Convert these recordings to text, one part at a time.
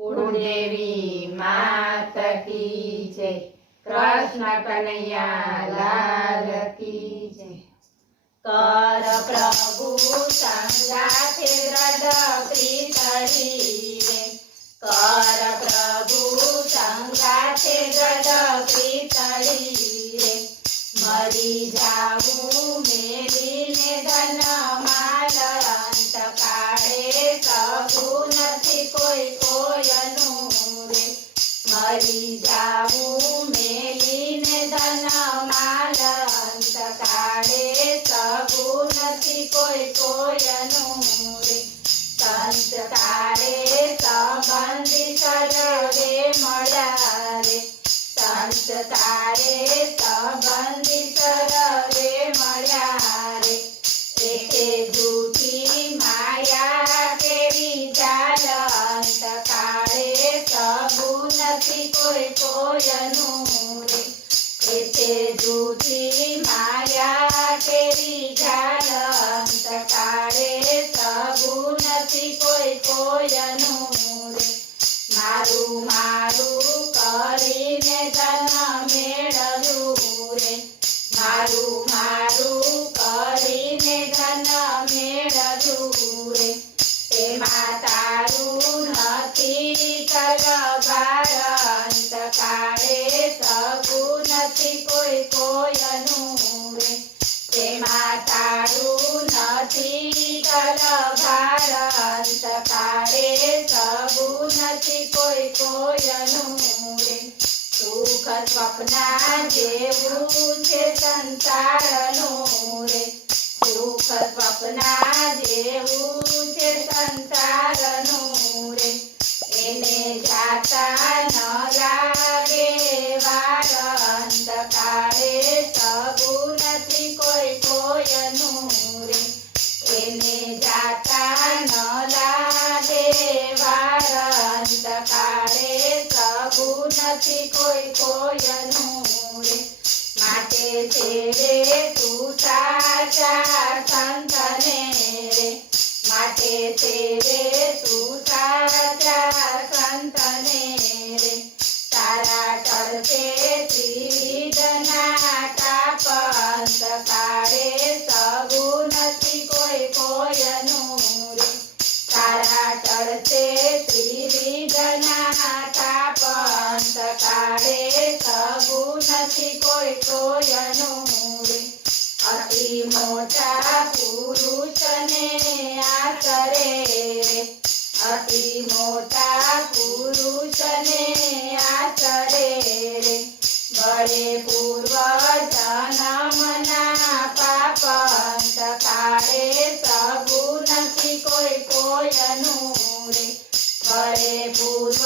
कुलदेवी मात की जय। कृष्ण कन्हैया लाल की जय। कर प्रभु संगाथे दृढ़ प्रीतड़ी रे। कर प्रभु संगाथे दृढ़ प्रीतड़ी रे। मरी जाऊं मेरी ने धन माल अंत काळे सबू नथी कोई कोयनु रे। मरी जाऊं मेली ने धन माल अंत काळे सबू नथी कोई कोयनु रे। संस्कारे संबंधी सर्वे मळ्या रे। संस्कारे संबंधी सर्वे मळ्या रे। एके जूठी माया केवी जाल अंत काळे सबू नथी कोई कोयनु रे। एके जूठी माया केवी जाल अंत काळे सबू नथी कोई कोयनु रे। मारू मारू करीने धन मेळव्યું रे। मारू मारू करीने धन मेळव्યું रे। તેમાં તારું નથી તલવાર અંત કાળે સગું નથી કોઈ કોયનું રે। તેમાં તારું નથી તલવાર અંત કાળે સગું નથી કોઈ કોયનું રે। સુખ સ્વપ્ના જેવું છે સંસારનું રે। સુખ સ્વપ્ના જેવું છે સંસારનું રે। એને જાતા ન લાગે વાર અંત કાળે સગું નથી કોઈ કોયનું રે। એને જાતા ન લાગે વાર અંત કાળે સગું નથી કોઈ કોયનું રે। માટે છેડે તું સાચા સંતને રે। માટે છેડે તું સાચા સંતને રે। તારા તરફે ત્રિવિધના તાપ અંત કાળે સગું નથી કોઈ કોયનું રે। તારા તરફે ત્રિવિધના તાપ અંત કાળે સગું નથી કોઈ કોયનું રે। અતિ મોટા પુરુષને આસરે રે। અતિ મોટા પુરુષને આસરે રે। બળે પૂર્વ જન્મના પાપ અંત કાળે સગું નથી કોઈ કોયનું રે। બળે પૂર્વ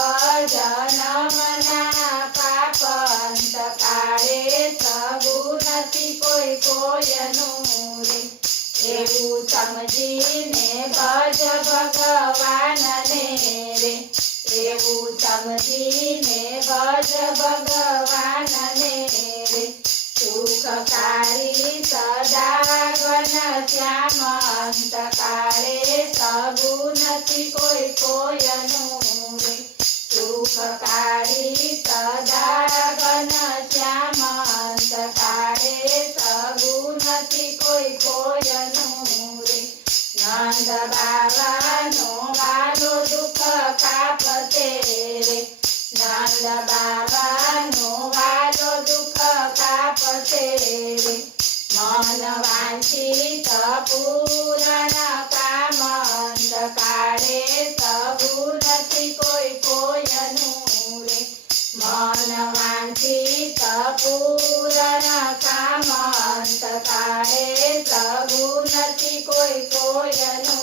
જન્મના પાપ અંત કાળે સગું નથી કોઈ કોયનું રે। એવું સમજીને ભજ ભગવાનને રે। એવું સમજીને ભજ ભગવાનને રે। સુખકારી સદા ઘન શ્યામ અંત કાળે સગું નથી કોઈ કોયનું રે। સુખકારી સદા ઘન શ્યામ અંત કાળે સગું નથી કોઈ કોયનું રે। નંદ બાવાનો વાલો દુઃખ કાપતે રે। નંદ બાવાનો વાલો દુઃખ કાપતે રે। મન વાંછિત પૂરણ કામ અંત કાળે સગું નથી કોઈ કોયનું રે। મન વાંછિત પૂરણ કામ અંત કાળે સગું નથી કોઈ કોયનું